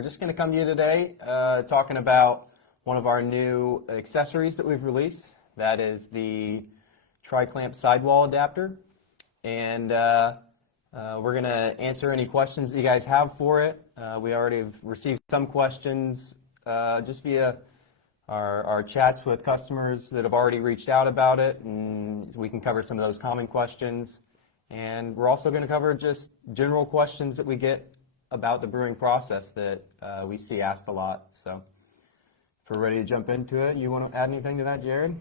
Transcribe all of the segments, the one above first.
we're just going to come to you today talking about one of our new accessories that we've released. That is the tri-clamp sidewall adapter. And we're going to answer any questions that you guys have for it. We already have received some questions just via our chats with customers that have already reached out about it, and we can cover some of those common questions. And we're also going to cover just general questions that we get about the brewing process that we see asked a lot. So if we're ready to jump into it, you want to add anything to that, Jared?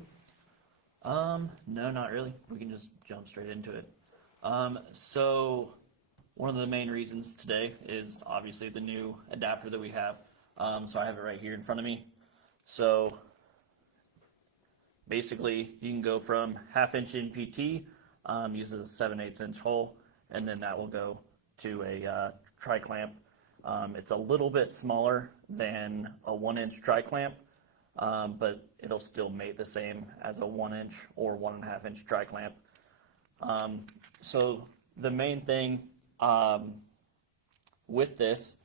No, not really. We can just jump straight into it. So one of the main reasons today is obviously the new adapter that we have. So I have it right here in front of me. So basically you can go from 1/2 inch NPT, uses a 7/8 inch hole, and then that will go to a tri-clamp. It's a little bit smaller than a 1-inch tri-clamp, but it'll still mate the same as a 1-inch or 1.5 inch tri-clamp. So the main thing with this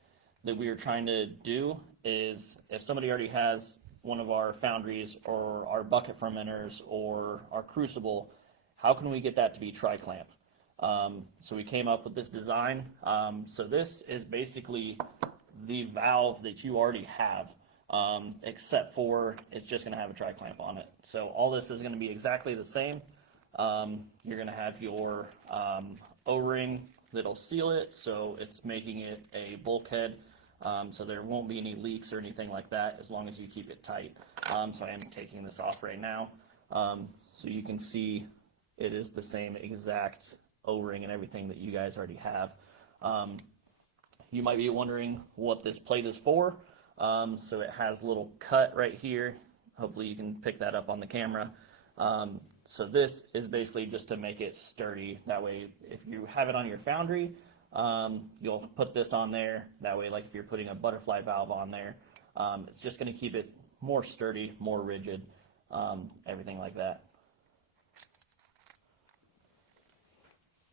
that we are trying to do is, if somebody already has one of our foundries or our bucket fermenters or our crucible, how can we get that to be tri-clamp? So we came up with this design. So this is basically the valve that you already have, except for it's just going to have a tri-clamp on it. So all this is going to be exactly the same. You're going to have your O-ring that'll seal it, so it's making it a bulkhead, so there won't be any leaks or anything like that as long as you keep it tight. So I am taking this off right now, so you can see it is the same exact O-ring and everything that you guys already have. You might be wondering what this plate is for. So it has a little cut right here. Hopefully you can pick that up on the camera. So this is basically just to make it sturdy. That way, if you have it on your foundry, you'll put this on there. That way, like if you're putting a butterfly valve on there, it's just going to keep it more sturdy, more rigid, everything like that.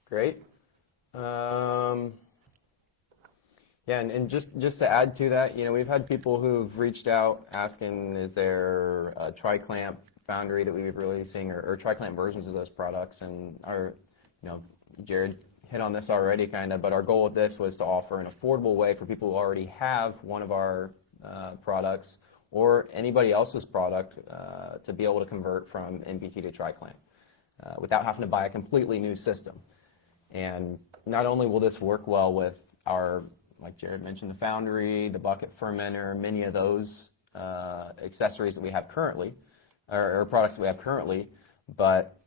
Great. Yeah, and just to add to that, we've had people who've reached out asking, is there a tri-clamp foundry that we've releasing or tri-clamp versions of those products? And Jared hit on this already kind of, but our goal with this was to offer an affordable way for people who already have one of our products or anybody else's product to be able to convert from NPT to tri-clamp without having to buy a completely new system. And not only will this work well with our, like Jared mentioned, the foundry, the bucket fermenter, many of those accessories that we have currently, or products that we have currently, but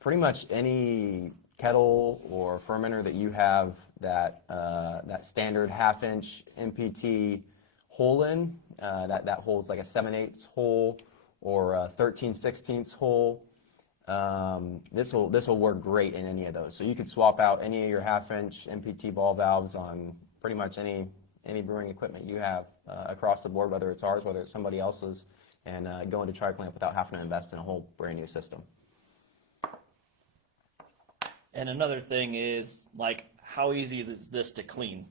pretty much any kettle or fermenter that you have that that standard 1/2 inch NPT hole in, that hole is like a 7/8 hole or a 13/16 hole. This will work great in any of those. So you could swap out any of your 1/2 inch NPT ball valves on pretty much any brewing equipment you have across the board, whether it's ours, whether it's somebody else's, and go into tri-clamp without having to invest in a whole brand new system. And another thing is, like, how easy is this to clean?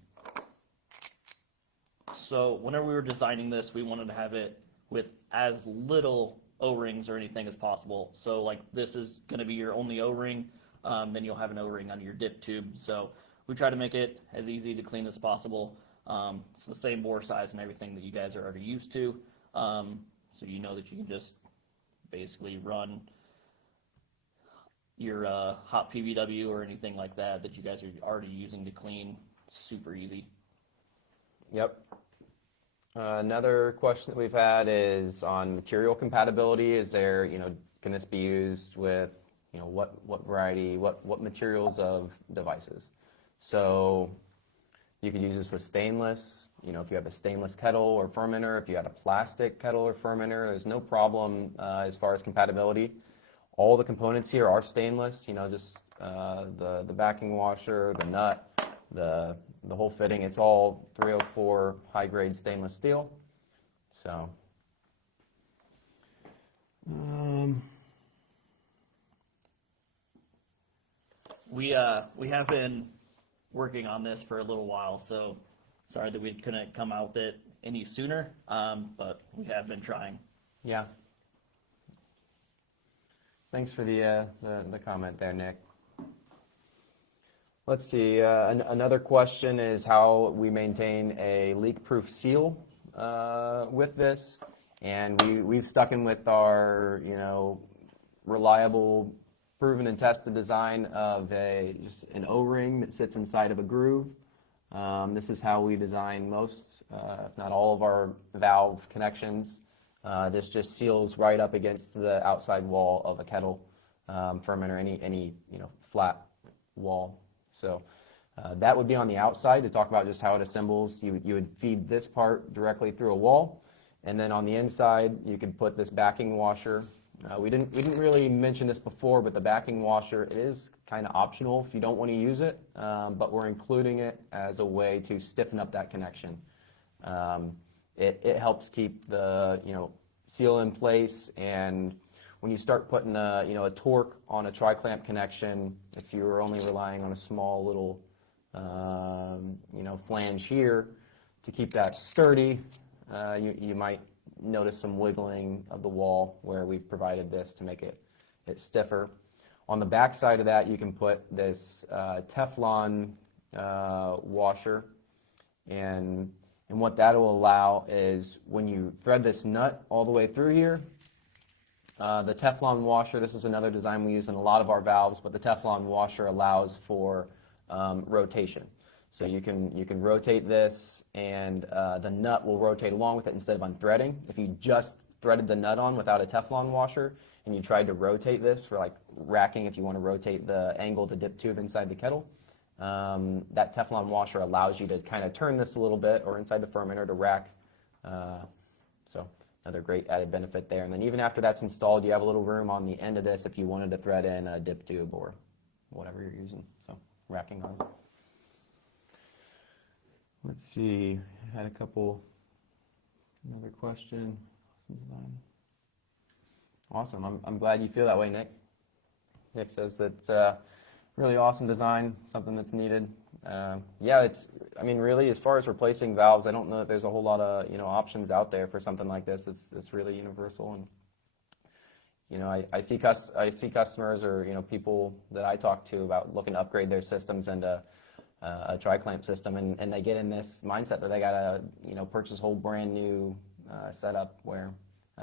So whenever we were designing this, we wanted to have it with as little O-rings or anything as possible. So like this is going to be your only O-ring, then you'll have an O-ring on your dip tube. So we try to make it as easy to clean as possible. It's the same bore size and everything that you guys are already used to. So you know that you can just basically run your hot PBW or anything like that you guys are already using to clean. Super easy. Yep. Another question that we've had is on material compatibility. Is there, can this be used with, what variety, what materials of devices? So you could use this with stainless. If you have a stainless kettle or fermenter, if you had a plastic kettle or fermenter, there's no problem as far as compatibility. All the components here are stainless. Just the backing washer, the nut, the whole fitting. It's all 304 high-grade stainless steel. So. We have been working on this for a little while, so Sorry that we couldn't come out with it any sooner, but we have been trying. Yeah. Thanks for the comment there, Nick. Let's see. Another question is how we maintain a leak-proof seal with this, and we've stuck in with our reliable, proven and tested design of just an O-ring that sits inside of a groove. This is how we design most, if not all, of our valve connections. This just seals right up against the outside wall of a kettle, fermenter, any flat wall. So that would be on the outside. To talk about just how it assembles, you would feed this part directly through a wall, and then on the inside you could put this backing washer. We didn't really mention this before, but the backing washer is kind of optional if you don't want to use it, but we're including it as a way to stiffen up that connection. It helps keep the seal in place, and when you start putting a torque on a tri-clamp connection, if you were only relying on a small little flange here to keep that sturdy, you might notice some wiggling of the wall where we've provided this to make it stiffer. On the back side of that, you can put this Teflon washer, and what that will allow is when you thread this nut all the way through here, the Teflon washer, this is another design we use in a lot of our valves, but the Teflon washer allows for rotation. So you can rotate this, and the nut will rotate along with it instead of unthreading. If you just threaded the nut on without a Teflon washer and you tried to rotate this for like racking, if you want to rotate the angle of the dip tube inside the kettle, that Teflon washer allows you to kind of turn this a little bit, or inside the fermenter to rack. So another great added benefit there. And then even after that's installed, you have a little room on the end of this if you wanted to thread in a dip tube or whatever you're using. So racking on. Let's see, I had another question. Awesome, I'm glad you feel that way, Nick. Nick says that really awesome design, something that's needed. Yeah, really, as far as replacing valves, I don't know that there's a whole lot of options out there for something like this. It's really universal, and I see customers or people that I talk to about looking to upgrade their systems into a tri-clamp system, and they get in this mindset that they gotta purchase a whole brand new setup, where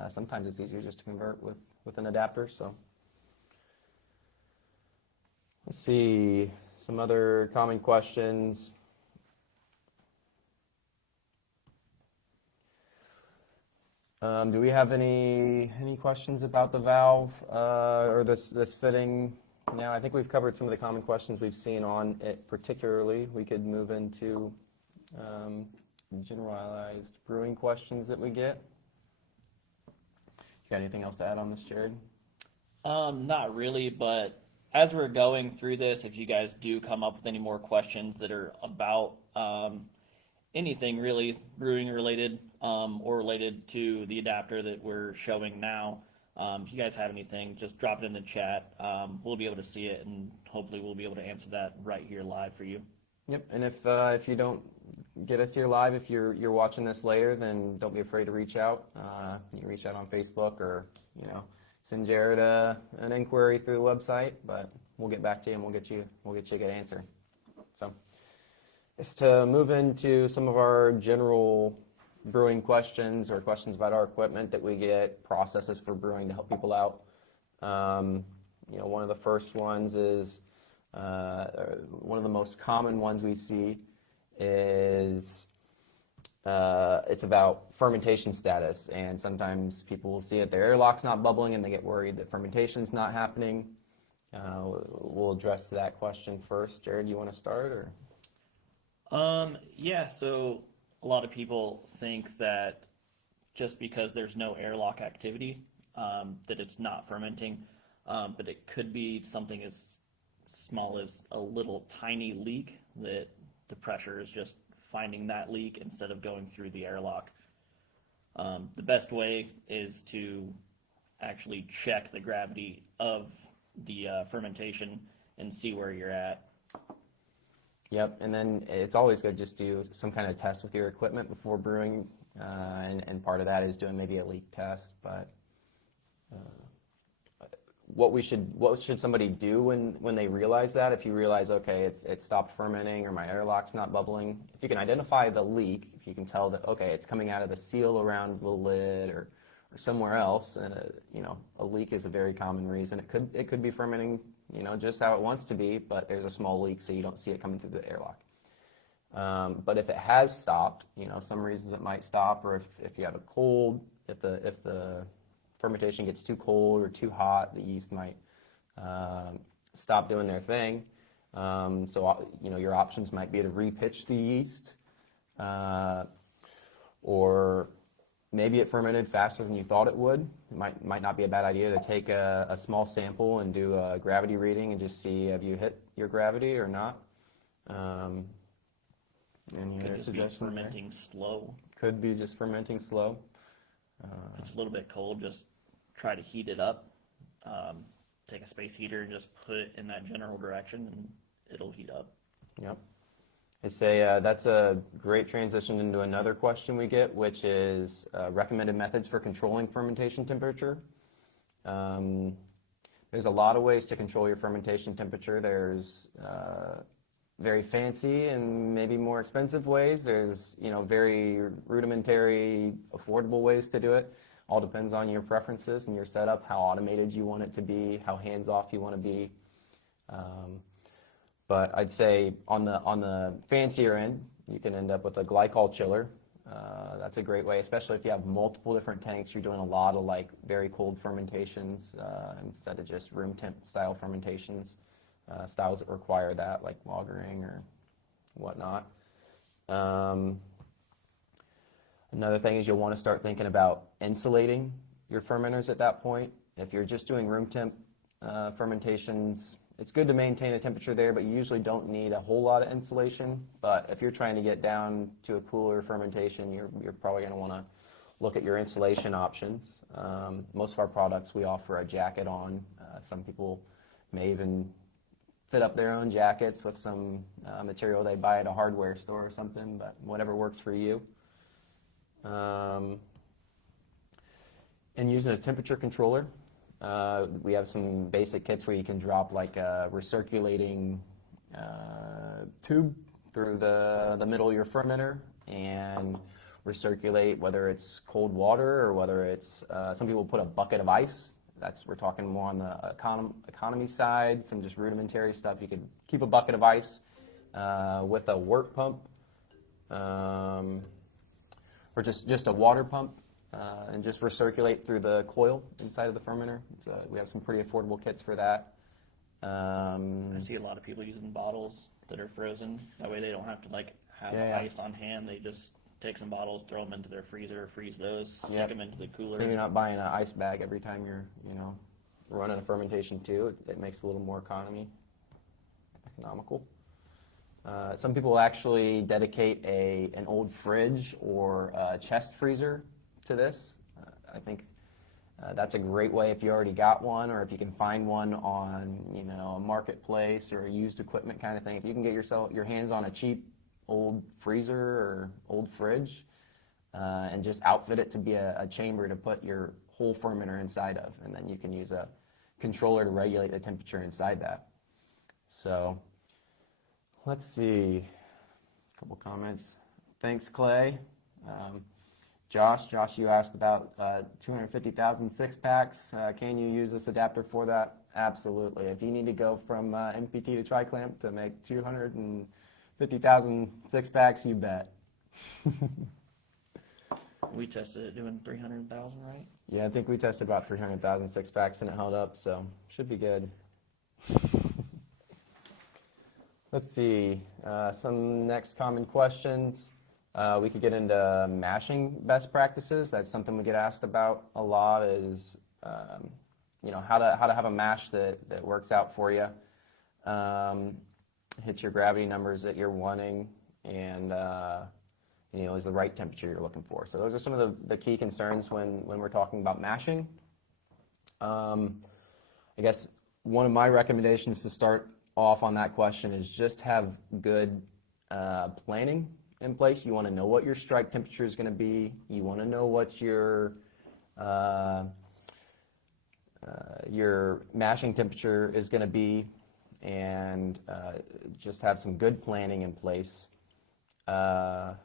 sometimes it's easier just to convert with an adapter. So let's see some other common questions. Do we have any questions about the valve or this fitting? Now, I think we've covered some of the common questions we've seen on it. Particularly, we could move into generalized brewing questions that we get. You got anything else to add on this, Jared? Not really, but as we're going through this, if you guys do come up with any more questions that are about anything really brewing related or related to the adapter that we're showing now, if you guys have anything, just drop it in the chat. We'll be able to see it, and hopefully we'll be able to answer that right here live for you. Yep, and if you don't get us here live, if you're watching this later, then don't be afraid to reach out. You can reach out on Facebook, or send Jared an inquiry through the website. But we'll get back to you, and we'll get you a good answer. So, it's to move into some of our general brewing questions, or questions about our equipment that we get, processes for brewing to help people out. One of the first ones is one of the most common ones we see is it's about fermentation status, and sometimes people will see it, their airlock's not bubbling, and they get worried that fermentation's not happening. We'll address that question first. Jared, you want to start, or? Yeah, so a lot of people think that just because there's no airlock activity, that it's not fermenting, but it could be something as small as a little tiny leak, that the pressure is just finding that leak instead of going through the airlock. The best way is to actually check the gravity of the fermentation and see where you're at. Yep, and then it's always good just to do some kind of test with your equipment before brewing, and part of that is doing maybe a leak test. But what should somebody do when they realize that? If you realize, okay, it's stopped fermenting or my airlock's not bubbling, if you can identify the leak, if you can tell that, okay, it's coming out of the seal around the lid or somewhere else, and a leak is a very common reason. It could be fermenting, just how it wants to be, but there's a small leak, so you don't see it coming through the airlock. But if it has stopped, some reasons it might stop, or if you have a cold, if the fermentation gets too cold or too hot, the yeast might stop doing their thing. So your options might be to repitch the yeast, or maybe it fermented faster than you thought it would. It might not be a bad idea to take a small sample and do a gravity reading and just see, have you hit your gravity or not. Could just be fermenting slow. Could be just fermenting slow. If it's a little bit cold, just try to heat it up. Take a space heater and just put it in that general direction, and it'll heat up. Yep. I say that's a great transition into another question we get, which is recommended methods for controlling fermentation temperature. There's a lot of ways to control your fermentation temperature. There's very fancy and maybe more expensive ways. There's very rudimentary, affordable ways to do it. All depends on your preferences and your setup, how automated you want it to be, how hands-off you want to be. But I'd say on the fancier end, you can end up with a glycol chiller. That's a great way, especially if you have multiple different tanks. You're doing a lot of very cold fermentations instead of just room temp style fermentations, styles that require that, like lagering or whatnot. Another thing is you'll want to start thinking about insulating your fermenters at that point. If you're just doing room temp fermentations, it's good to maintain a temperature there, but you usually don't need a whole lot of insulation. But if you're trying to get down to a cooler fermentation, you're probably going to want to look at your insulation options. Most of our products, we offer a jacket on. Some people may even fit up their own jackets with some material they buy at a hardware store or something, but whatever works for you. And using a temperature controller. We have some basic kits where you can drop a recirculating tube through the middle of your fermenter and recirculate, whether it's cold water or whether it's, some people put a bucket of ice. We're talking more on the economy side, some just rudimentary stuff. You could keep a bucket of ice with a wort pump, or just a water pump. And just recirculate through the coil inside of the fermenter. We have some pretty affordable kits for that. I see a lot of people using bottles that are frozen. That way they don't have to have ice on hand. They just take some bottles, throw them into their freezer, freeze those, stick them into the cooler. Maybe not buying an ice bag every time you're running a fermentation too. It makes it a little more economical. Some people actually dedicate an old fridge or a chest freezer to this. I think that's a great way if you already got one, or if you can find one on a marketplace or a used equipment kind of thing. If you can get your hands on a cheap old freezer or old fridge and just outfit it to be a chamber to put your whole fermenter inside of, and then you can use a controller to regulate the temperature inside that. So let's see, a couple comments. Thanks, Clay. Josh, you asked about 250,000 six-packs. Can you use this adapter for that? Absolutely. If you need to go from MPT to tri-clamp to make 250,000 six-packs, you bet. We tested it doing 300,000, right? Yeah, I think we tested about 300,000 six-packs and it held up, so should be good. Let's see, some next common questions. We could get into mashing best practices. That's something we get asked about a lot is, how to have a mash that works out for you, hits your gravity numbers that you're wanting, and, is the right temperature you're looking for. So those are some of the key concerns when we're talking about mashing. I guess one of my recommendations is to start off on that question is just have good planning in place. You want to know what your strike temperature is going to be. You want to know what your mashing temperature is going to be, and just have some good planning in place. Part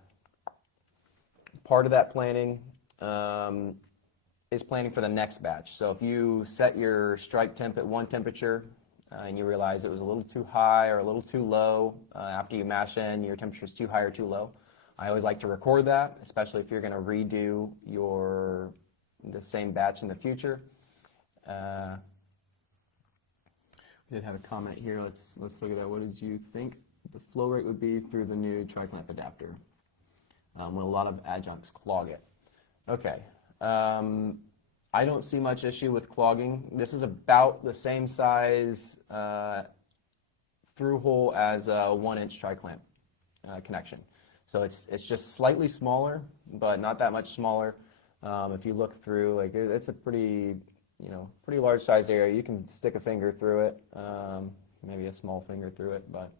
of that planning is planning for the next batch. So if you set your strike temp at one temperature and you realize it was a little too high or a little too low, after you mash in, your temperature is too high or too low. I always like to record that, especially if you're going to redo the same batch in the future. We did have a comment here. Let's look at that. What did you think the flow rate would be through the new tri-clamp adapter when a lot of adjuncts clog it? Okay. I don't see much issue with clogging. This is about the same size through hole as a 1-inch tri-clamp connection. So it's just slightly smaller, but not that much smaller. If you look through, like it's a pretty large size area. You can stick a finger through it, maybe a small finger through it, but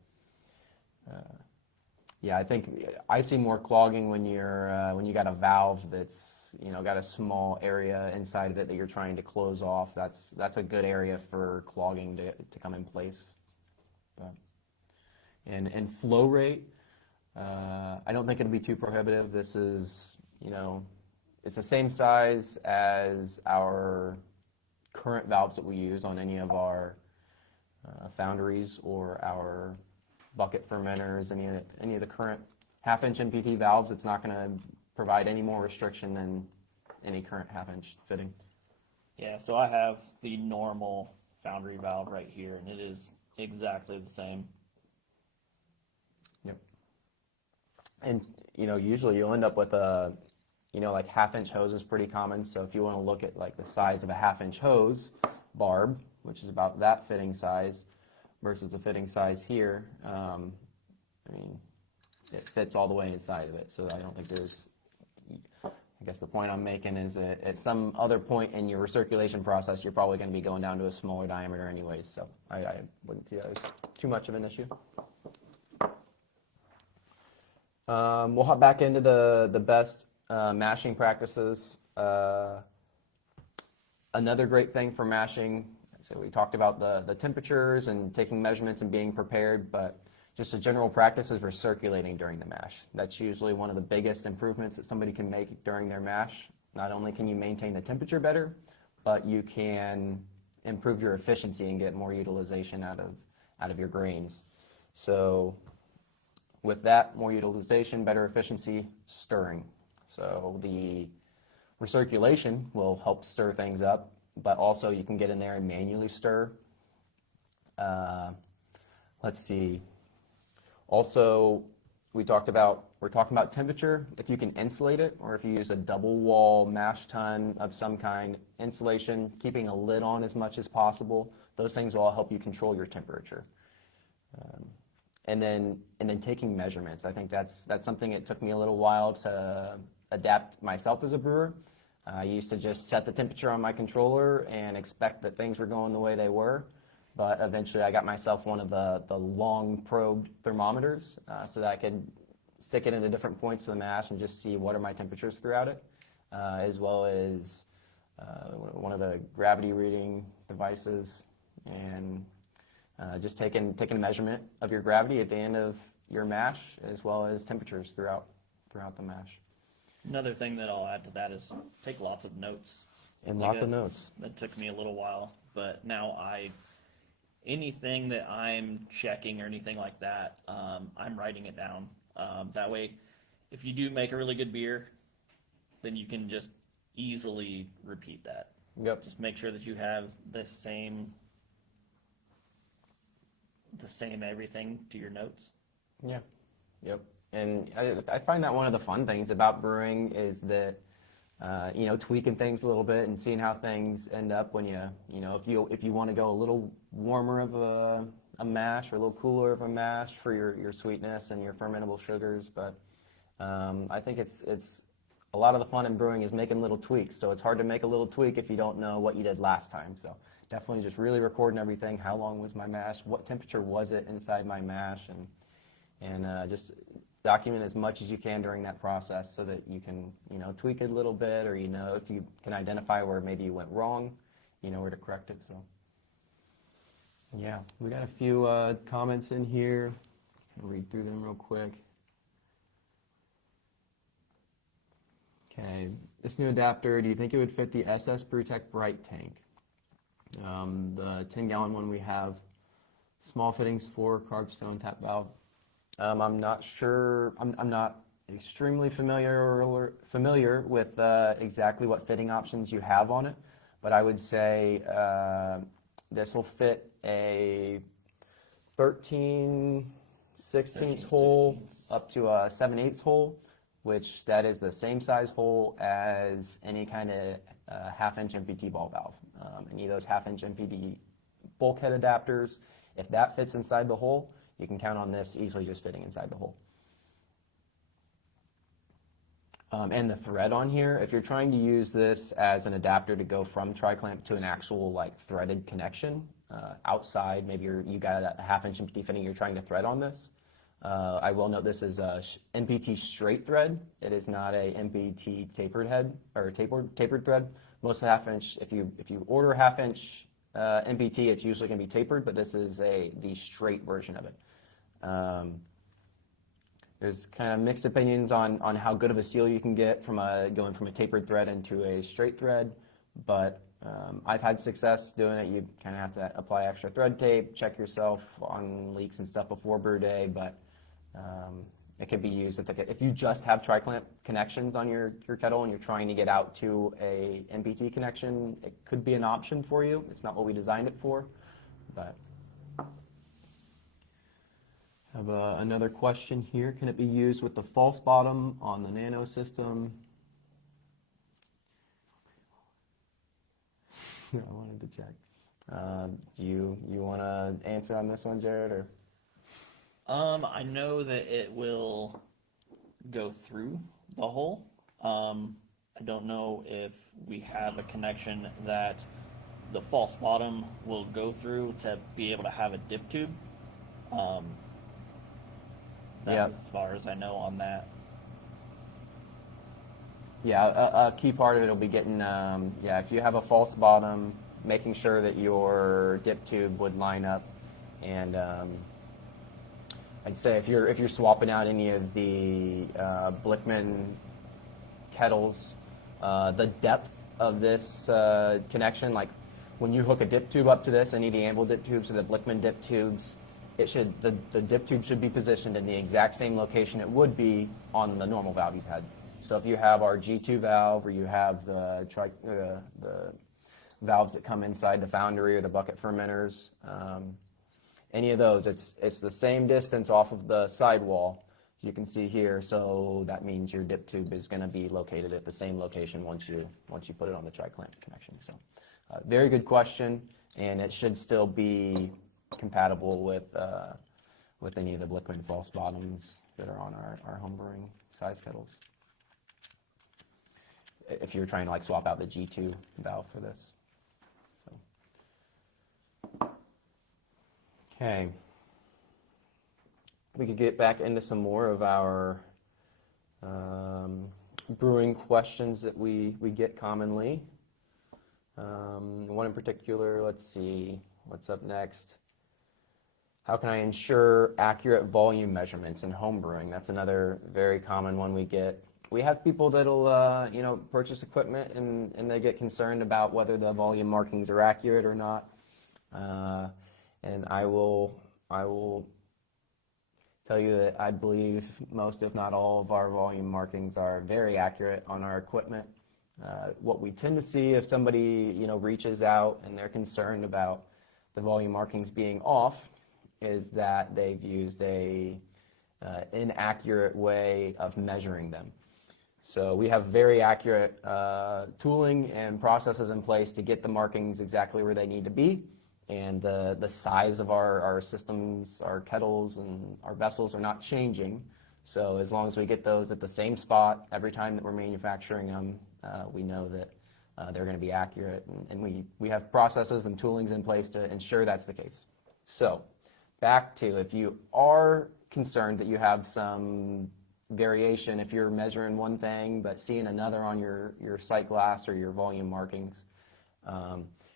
yeah, I think I see more clogging when you got a valve that's got a small area inside of it that you're trying to close off. That's a good area for clogging to come in place. But, and flow rate, I don't think it'll be too prohibitive. This is it's the same size as our current valves that we use on any of our foundries or our bucket fermenters, any of the current half-inch NPT valves. It's not going to provide any more restriction than any current half-inch fitting. Yeah, so I have the normal foundry valve right here, and it is exactly the same. Yep. And usually you'll end up with a like half-inch hose is pretty common. So if you want to look at like the size of a half-inch hose barb, which is about that fitting size, versus the fitting size here, I mean, it fits all the way inside of it. So I don't think I guess the point I'm making is that at some other point in your recirculation process, you're probably going to be going down to a smaller diameter anyways. So I wouldn't see that as too much of an issue. We'll hop back into the best mashing practices. Another great thing for mashing, so we talked about the temperatures and taking measurements and being prepared, but just a general practice is recirculating during the mash. That's usually one of the biggest improvements that somebody can make during their mash. Not only can you maintain the temperature better, but you can improve your efficiency and get more utilization out of your grains. So with that, more utilization, better efficiency, stirring. So the recirculation will help stir things up, but also you can get in there and manually stir. Let's see. Also, we're talking about temperature. If you can insulate it, or if you use a double wall mash tun of some kind, insulation, keeping a lid on as much as possible, those things will all help you control your temperature. And then taking measurements. I think that's something it took me a little while to adapt myself as a brewer. I used to just set the temperature on my controller and expect that things were going the way they were. But eventually I got myself one of the long probed thermometers so that I could stick it into different points of the mash and just see what are my temperatures throughout it, as well as one of the gravity reading devices, and just taking a measurement of your gravity at the end of your mash, as well as temperatures throughout the mash. Another thing that I'll add to that is take lots of notes. And lots of notes. That took me a little while, but now anything that I'm checking or anything like that, I'm writing it down. That way, if you do make a really good beer, then you can just easily repeat that. Yep. Just make sure that you have the same everything to your notes. Yeah. Yep. And I find that one of the fun things about brewing is that tweaking things a little bit and seeing how things end up when if you want to go a little warmer of a mash or a little cooler of a mash for your sweetness and your fermentable sugars. But I think it's a lot of the fun in brewing is making little tweaks. So it's hard to make a little tweak if you don't know what you did last time. So definitely just really recording everything. How long was my mash? What temperature was it inside my mash? And just document as much as you can during that process so that you can, tweak it a little bit, or, if you can identify where maybe you went wrong, you know where to correct it. So yeah, we got a few comments in here. I'll read through them real quick. Okay, this new adapter, do you think it would fit the SS Brewtech Bright tank? The 10-gallon one we have, small fittings for carb stone tap valve. I'm not sure, I'm not extremely familiar with exactly what fitting options you have on it, but I would say this will fit a 13/16 hole up to a 7/8 hole, which that is the same size hole as any kind of half-inch MPT ball valve. Any of those half-inch MPT bulkhead adapters, if that fits inside the hole, you can count on this easily just fitting inside the hole. And the thread on here, if you're trying to use this as an adapter to go from tri-clamp to an actual threaded connection outside, maybe you got a half-inch MPT fitting you're trying to thread on this. I will note this is a MPT straight thread. It is not a MPT tapered head or tapered thread. Most half-inch, if you order a half-inch MPT, it's usually going to be tapered, but this is the straight version of it. There's kind of mixed opinions on how good of a seal you can get from going from a tapered thread into a straight thread, but I've had success doing it. You kind of have to apply extra thread tape, check yourself on leaks and stuff before brew day, but it could be used if you just have tri-clamp connections on your kettle and you're trying to get out to a MPT connection. It could be an option for you. It's not what we designed it for, but. I have another question here. Can it be used with the false bottom on the nano system? I wanted to check. Do you want to answer on this one, Jared? Or? I know that it will go through the hole. I don't know if we have a connection that the false bottom will go through to be able to have a dip tube. That's as far as I know on that. Yeah, a key part of it will be getting, if you have a false bottom, making sure that your dip tube would line up. And I'd say if you're swapping out any of the Blickman kettles, the depth of this connection, like when you hook a dip tube up to this, any of the Anvil dip tubes or the Blickman dip tubes, the dip tube should be positioned in the exact same location it would be on the normal valve you've had. So if you have our G2 valve, or you have the valves that come inside the foundry or the bucket fermenters, any of those, it's the same distance off of the sidewall, you can see here. So that means your dip tube is going to be located at the same location once you put it on the tri-clamp connection. So very good question, and it should still be compatible with any of the Blickman false bottoms that are on our home brewing size kettles. If you're trying to swap out the G2 valve for this. So. Okay. We could get back into some more of our brewing questions that we get commonly. One in particular, let's see, what's up next? How can I ensure accurate volume measurements in home brewing? That's another very common one we get. We have people that'll, purchase equipment and they get concerned about whether the volume markings are accurate or not. And I will tell you that I believe most, if not all, of our volume markings are very accurate on our equipment. What we tend to see if somebody, reaches out and they're concerned about the volume markings being off is that they've used a inaccurate way of measuring them. So we have very accurate tooling and processes in place to get the markings exactly where they need to be, and the size of our systems, our kettles, and our vessels are not changing. So as long as we get those at the same spot every time that we're manufacturing them, we know that they're going to be accurate, and we have processes and toolings in place to ensure that's the case. So back to, if you are concerned that you have some variation, if you're measuring one thing but seeing another on your sight glass or your volume markings,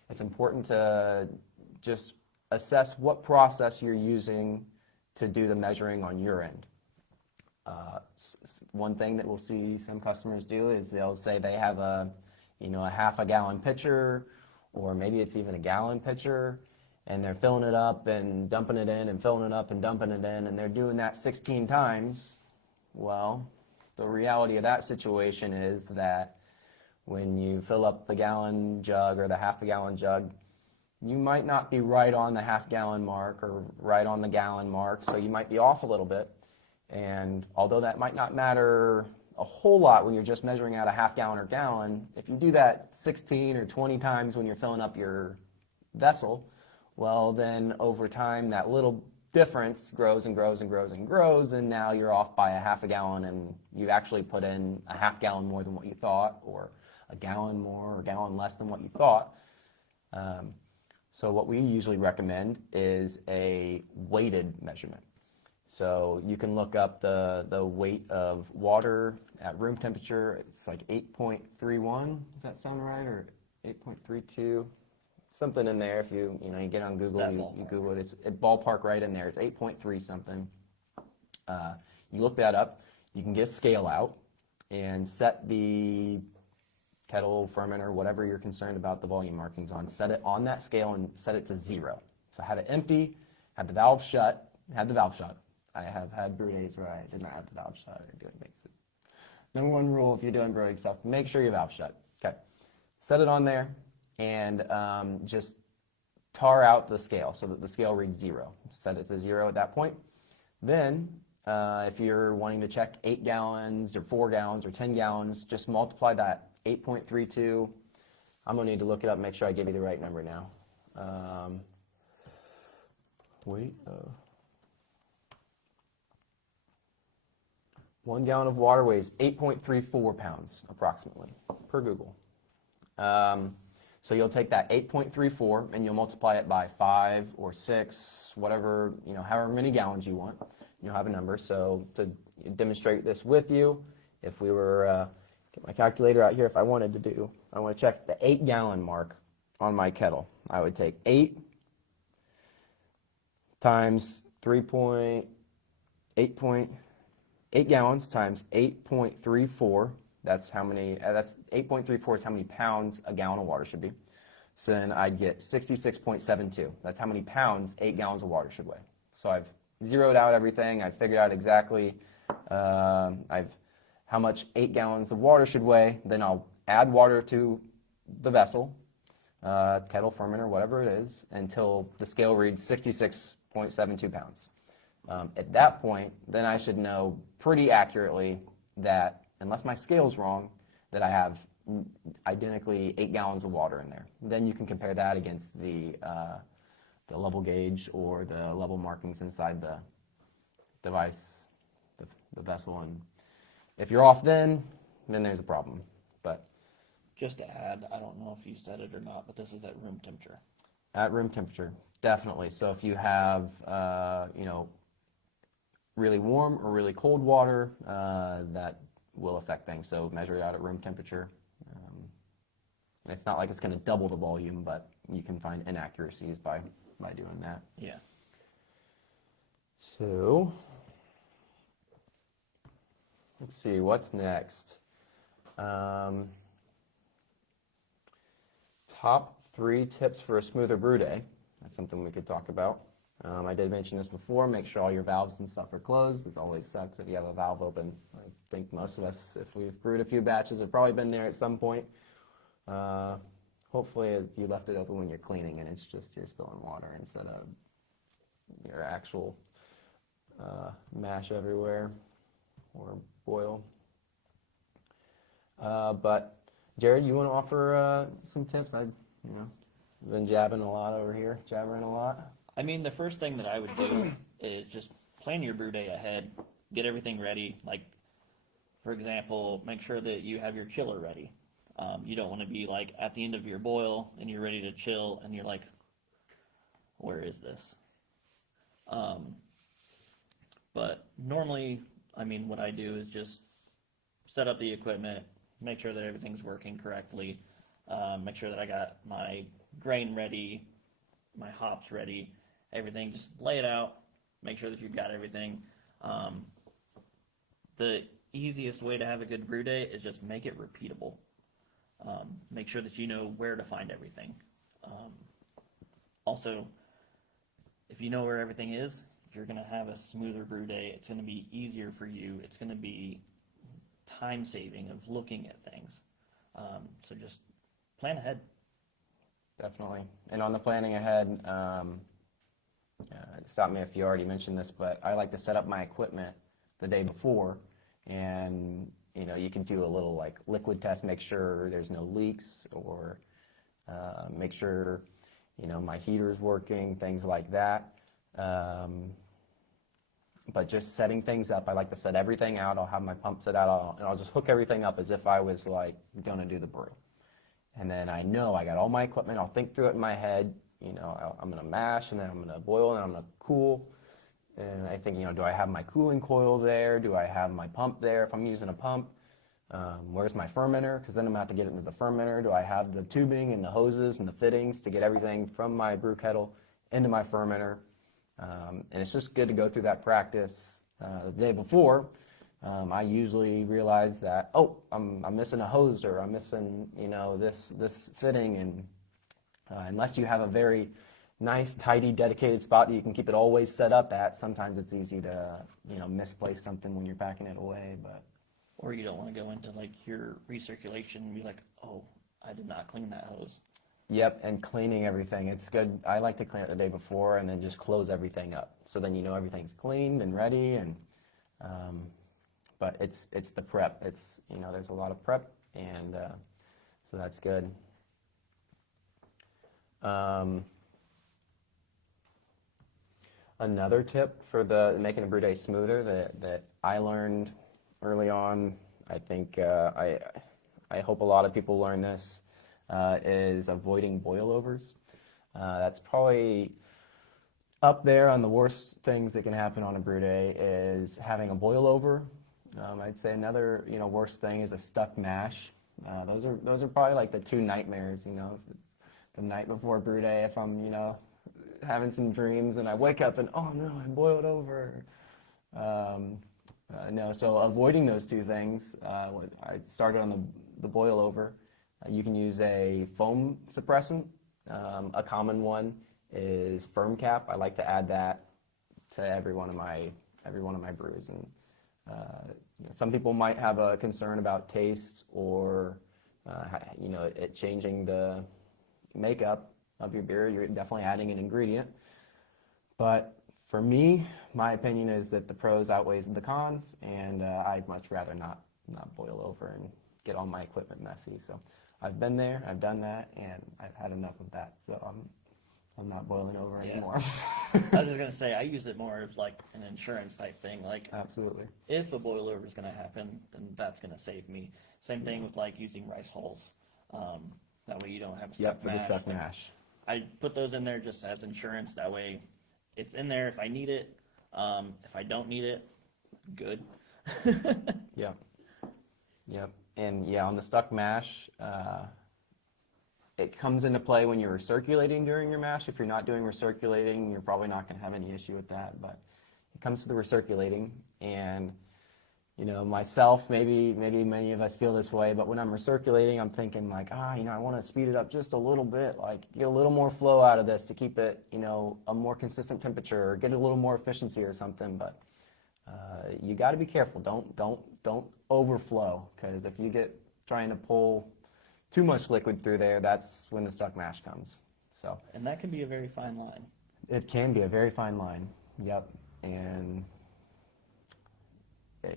it's important to just assess what process you're using to do the measuring on your end. One thing that we'll see some customers do is they'll say they have a half a gallon pitcher, or maybe it's even a gallon pitcher, and they're filling it up and dumping it in and filling it up and dumping it in, and they're doing that 16 times. Well, the reality of that situation is that when you fill up the gallon jug or the half a gallon jug, you might not be right on the half gallon mark or right on the gallon mark, so you might be off a little bit. And although that might not matter a whole lot when you're just measuring out a half gallon or gallon, if you do that 16 or 20 times when you're filling up your vessel, well, then over time that little difference grows and grows and grows and grows, and now you're off by a half a gallon, and you've actually put in a half gallon more than what you thought, or a gallon more or a gallon less than what you thought. So what we usually recommend is a weighted measurement. So you can look up the weight of water at room temperature. It's like 8.31. Does that sound right? Or 8.32? Something in there. If you get on Google, you Google it. It's a ballpark right in there. It's 8.3 something. You look that up. You can get a scale out and set the kettle, fermenter, whatever you're concerned about the volume markings on. Set it on that scale and set it to 0. So have it empty. Have the valve shut. Have the valve shut. I have had brew days where I did not have the valve shut or doing mixes. Number one rule if you're doing brewing stuff, make sure your valve shut. Okay. Set it on there and just tar out the scale so that the scale reads 0. Set it to 0 at that point. Then if you're wanting to check 8 gallons or 4 gallons or 10 gallons, just multiply that 8.32. I'm going to need to look it up and make sure I give you the right number now. Weight of 1 gallon of water weighs 8.34 pounds approximately per Google. So you'll take that 8.34 and you'll multiply it by 5 or 6, whatever, however many gallons you want. You'll have a number. So to demonstrate this with you, if we were, get my calculator out here, if I want to check the 8 gallon mark on my kettle, I would take 8 times 8 gallons times 8.34. That's how many. That's 8.34 is how many pounds a gallon of water should be. So then I'd get 66.72. That's how many pounds 8 gallons of water should weigh. So I've zeroed out everything. I've figured out exactly how much 8 gallons of water should weigh. Then I'll add water to the vessel, kettle, fermenter, whatever it is, until the scale reads 66.72 pounds. At that point, then I should know pretty accurately that, unless my scale's wrong, that I have identically 8 gallons of water in there. Then you can compare that against the level gauge or the level markings inside the device, the vessel. And if you're off then there's a problem. But Just to add, I don't know if you said it or not, but this is at room temperature. at room temperature, definitely. So if you have, really warm or really cold water, that will affect things. So measure it out at room temperature. It's not like it's going to double the volume, but you can find inaccuracies by doing that. Yeah. So let's see, what's next? Top 3 tips for a smoother brew day. That's something we could talk about. I did mention this before. Make sure all your valves and stuff are closed. It always sucks if you have a valve open. I think most of us, if we've brewed a few batches, have probably been there at some point. Hopefully you left it open when you're cleaning and it's just you're spilling water instead of your actual mash everywhere or boil. But Jared, you want to offer some tips? I've been jabbing a lot over here, jabbering a lot. I mean, the first thing that I would do is just plan your brew day ahead. get everything ready. Like, for example, make sure that you have your chiller ready. You don't want to be like at the end of your boil and you're ready to chill and you're like, where is this? But normally, I mean, what I do is just set up the equipment, make sure that everything's working correctly, make sure that I got my grain ready, my hops ready, everything, just lay it out, make sure that you've got everything. The easiest way to have a good brew day is just make it repeatable. Make sure that you know where to find everything. Also, if you know where everything is, you're going to have a smoother brew day. It's going to be easier for you. It's going to be time saving of looking at things. So just plan ahead. Definitely. And on the planning ahead, stop me if you already mentioned this, but I like to set up my equipment the day before, and you can do a little like liquid test, make sure there's no leaks, or make sure my heater's working, things like that. But just setting things up, I like to set everything out. I'll have my pump set out, and I'll just hook everything up as if I was like going to do the brew. And then I know I got all my equipment. I'll think through it in my head. I'm going to mash, and then I'm going to boil, and then I'm going to cool. And I think, do I have my cooling coil there? Do I have my pump there if I'm using a pump? Where's my fermenter? Because then I'm going to have to get it into the fermenter. Do I have the tubing and the hoses and the fittings to get everything from my brew kettle into my fermenter? And it's just good to go through that practice the day before. I usually realize that, I'm missing a hose, or I'm missing, this fitting. And unless you have a very nice, tidy, dedicated spot that you can keep it always set up at, sometimes it's easy to, misplace something when you're packing it away. But Or you don't want to go into like your recirculation and be like, oh, I did not clean that hose. Yep, and cleaning everything. It's good. I like to clean it the day before and then just close everything up. So then everything's cleaned and ready. And but it's the prep. It's there's a lot of prep, and so that's good. Another tip for making a brew day smoother that I learned early on, I think I hope a lot of people learn this, is avoiding boilovers. That's probably up there on the worst things that can happen on a brew day, is having a boilover. I'd say another worst thing is a stuck mash. Those are probably like the two nightmares. If it's the night before brew day, if I'm having some dreams and I wake up and oh no, I boiled over. No, so avoiding those two things. I started on the boil over. You can use a foam suppressant. A common one is firm cap. I like to add that to every one of my brews. And some people might have a concern about taste, or it changing the makeup of your beer. You're definitely adding an ingredient. But for me, my opinion is that the pros outweighs the cons, and I'd much rather not boil over and get all my equipment messy. So I've been there, I've done that, and I've had enough of that. So I'm not boiling over anymore. I was just gonna say, I use it more as like an insurance type thing. Like, absolutely, if a boilover is gonna happen, then that's gonna save me. Same thing with like using rice hulls. That way you don't have a stuck mash. For the stuck mash. I put those in there just as insurance. That way it's in there if I need it. If I don't need it, good. Yep. And yeah, on the stuck mash, it comes into play when you're recirculating during your mash. If you're not doing recirculating, you're probably not going to have any issue with that. But it comes to the recirculating, and myself, maybe many of us feel this way. But when I'm recirculating, I'm thinking like, I want to speed it up just a little bit, like get a little more flow out of this to keep it, a more consistent temperature, or get a little more efficiency or something. But you got to be careful. Don't overflow, because if you get trying to pull too much liquid through there, that's when the stuck mash comes. So. And that can be a very fine line. It can be a very fine line. Yep. And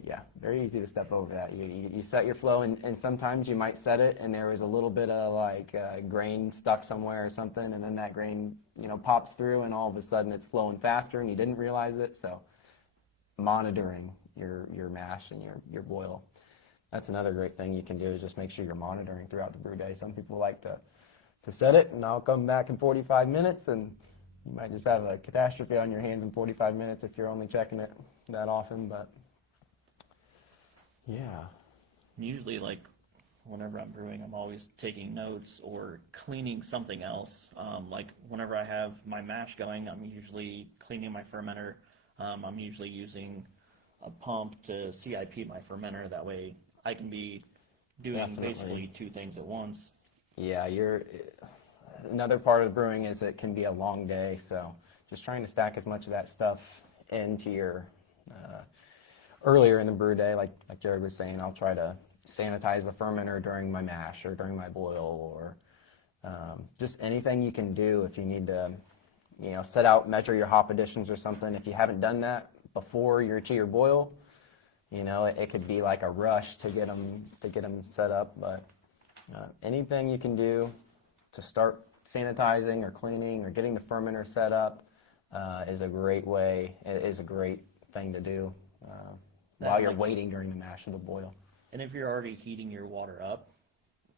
yeah, very easy to step over that. You set your flow, and sometimes you might set it and there was a little bit of like grain stuck somewhere or something, and then that grain pops through, and all of a sudden it's flowing faster and you didn't realize it. So monitoring your mash and your boil. That's another great thing you can do is just make sure you're monitoring throughout the brew day. Some people like to set it, and I'll come back in 45 minutes, and you might just have a catastrophe on your hands in 45 minutes if you're only checking it that often, but yeah. Usually, like, whenever I'm brewing, I'm always taking notes or cleaning something else. Like, whenever I have my mash going, I'm usually cleaning my fermenter. I'm usually using a pump to CIP my fermenter. That way I can be doing Definitely. basically two things at once. Yeah, another part of brewing is it can be a long day, so just trying to stack as much of that stuff into your earlier in the brew day, like Jared was saying. I'll try to sanitize the fermenter during my mash or during my boil, or just anything you can do if you need to, set out, measure your hop additions or something. If you haven't done that before you're to your boil, it could be like a rush to get them set up, but anything you can do to start sanitizing or cleaning or getting the fermenter set up is a great thing to do while you're waiting during the mash or the boil. And if you're already heating your water up,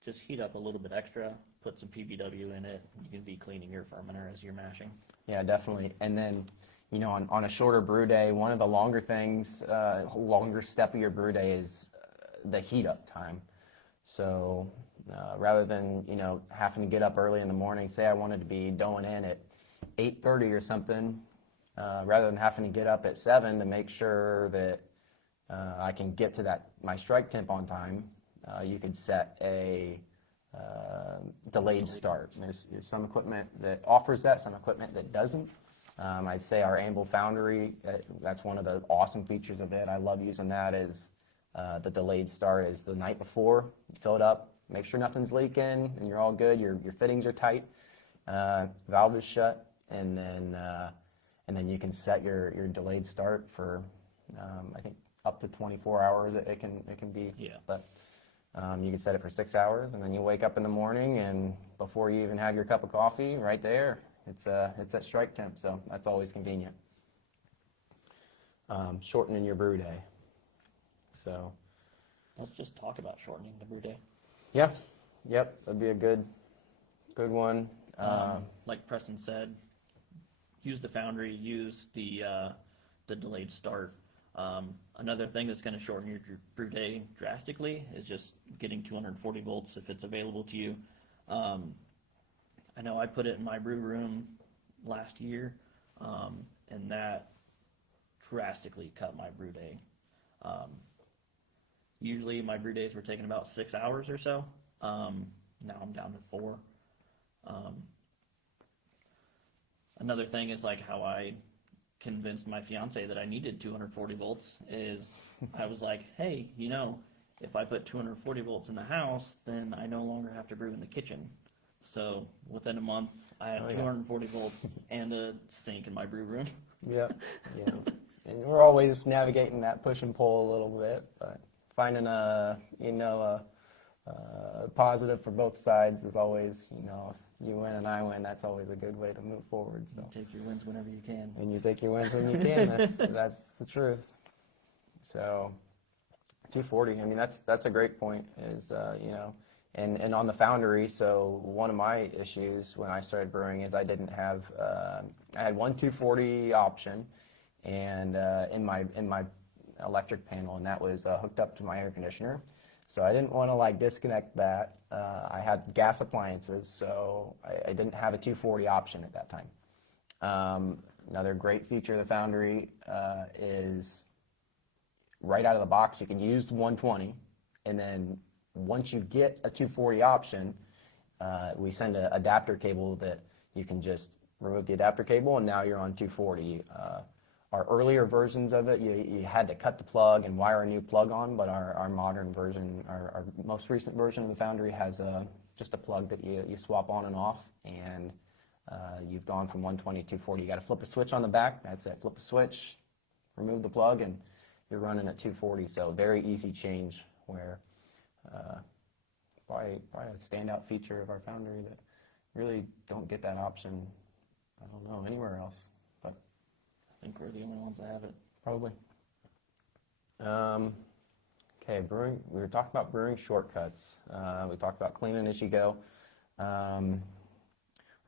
just heat up a little bit extra, put some PBW in it, you can be cleaning your fermenter as you're mashing. Yeah, definitely. And then, on a shorter brew day, one of the longer things, longer step of your brew day is the heat up time. So rather than, having to get up early in the morning, say I wanted to be going in at 8:30 or something, rather than having to get up at 7 to make sure that I can get to my strike temp on time, you could set a delayed start. There's some equipment that offers that, some equipment that doesn't. I'd say our Amble Foundry, that's one of the awesome features of it. I love using that is the delayed start is the night before. You fill it up, make sure nothing's leaking, and you're all good. Your fittings are tight, valve is shut, and then you can set your delayed start for I think up to 24 hours. It can be. Yeah. But you can set it for 6 hours, and then you wake up in the morning, and before you even have your cup of coffee, right there, it's at strike temp. So that's always convenient. Shortening your brew day. So Let's just talk about shortening the brew day. yeah, yep, that'd be a good one. Like Preston said, use the foundry, use the delayed start. Another thing that's going to shorten your brew day drastically is just getting 240 volts if it's available to you. I know I put it in my brew room last year, and that drastically cut my brew day. Usually my brew days were taking about 6 hours or so. Now I'm down to 4. Another thing is like how I convinced my fiance that I needed 240 volts is I was like, hey, if I put 240 volts in the house, then I no longer have to brew in the kitchen. So within a month, I had 240 volts and a sink in my brew room. Yep. Yeah. And we're always navigating that push and pull a little bit, but finding a positive for both sides is always, if you win and I win, that's always a good way to move forward. So. You take your wins whenever you can. And you take your wins when you can. That's the truth. So 240, I mean, that's a great point is, and on the foundry, so one of my issues when I started brewing is I didn't have, I had one 240 option and in my electric panel, and that was hooked up to my air conditioner. So I didn't want to disconnect that. I had gas appliances, so I didn't have a 240 option at that time. Another great feature of the foundry is right out of the box, you can use 120, and then once you get a 240 option, we send an adapter cable that you can just remove the adapter cable, and now you're on 240. Our earlier versions of it, you had to cut the plug and wire a new plug on, but our modern version, our most recent version of the foundry has just a plug that you swap on and off, and you've gone from 120 to 240. You got to flip a switch on the back. That's it. Flip a switch, remove the plug, and you're running at 240. So very easy change. Where probably a standout feature of our foundry that really don't get that option. I don't know anywhere else, but I think we're the only ones that have it. probably. Okay, brewing. We were talking about brewing shortcuts. We talked about cleaning as you go. We're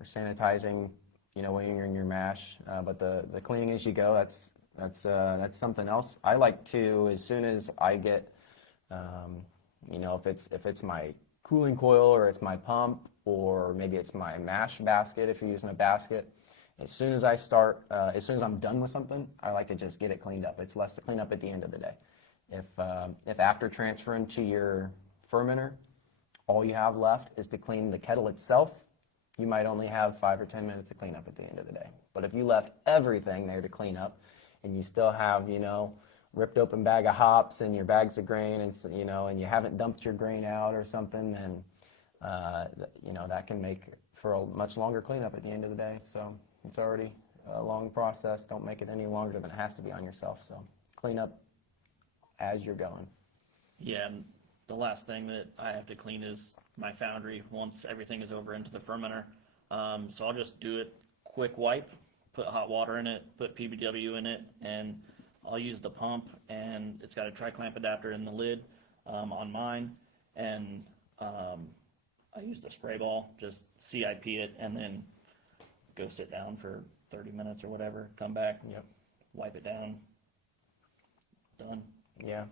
sanitizing, when you're in your mash. But the cleaning as you go, that's something else. I like to, as soon as I get, if it's my cooling coil or it's my pump or maybe it's my mash basket if you're using a basket. As soon as I'm done with something, I like to just get it cleaned up. It's less to clean up at the end of the day. If after transferring to your fermenter, all you have left is to clean the kettle itself, you might only have 5 or 10 minutes to clean up at the end of the day. But if you left everything there to clean up, and you still have, ripped open bag of hops and your bags of grain, and you haven't dumped your grain out or something, then that can make for a much longer cleanup at the end of the day. So it's already a long process. Don't make it any longer than it has to be on yourself. So clean up as you're going. Yeah, and the last thing that I have to clean is my foundry once everything is over into the fermenter. So I'll just do it quick wipe, put hot water in it, put PBW in it, and I'll use the pump, and it's got a tri-clamp adapter in the lid on mine, and I use the spray ball, just CIP it, and then go sit down for 30 minutes or whatever, come back, wipe it down, done. Yeah,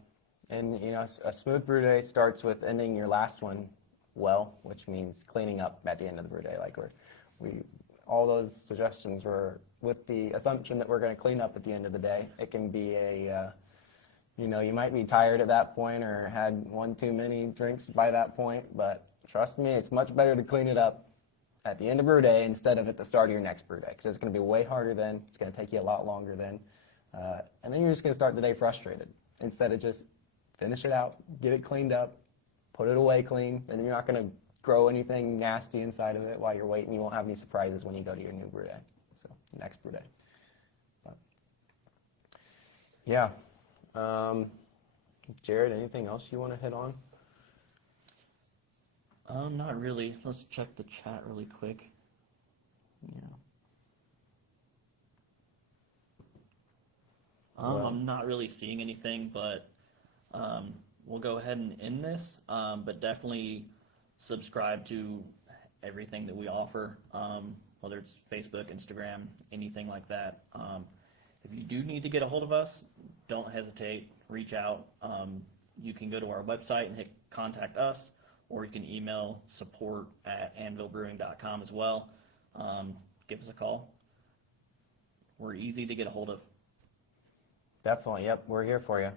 and a smooth brew day starts with ending your last one well, which means cleaning up at the end of the brew day. Like all those suggestions were with the assumption that we're going to clean up at the end of the day. It can be you might be tired at that point or had one too many drinks by that point, but trust me, it's much better to clean it up at the end of brew day instead of at the start of your next brew day, because it's going to be way harder then. It's going to take you a lot longer then, and then you're just going to start the day frustrated instead of just finish it out, get it cleaned up, put it away clean, and you're not going to grow anything nasty inside of it while you're waiting. You won't have any surprises when you go to your new brew day, so next brew day. But, yeah. Jared, anything else you want to hit on? Not really. Let's check the chat really quick. Yeah. I'm not really seeing anything, but we'll go ahead and end this. But definitely subscribe to everything that we offer, whether it's Facebook, Instagram, anything like that. If you do need to get a hold of us, don't hesitate, reach out. You can go to our website and hit contact us, or you can email support@anvilbrewing.com as well. Give us a call. We're easy to get a hold of. Definitely, yep, we're here for you.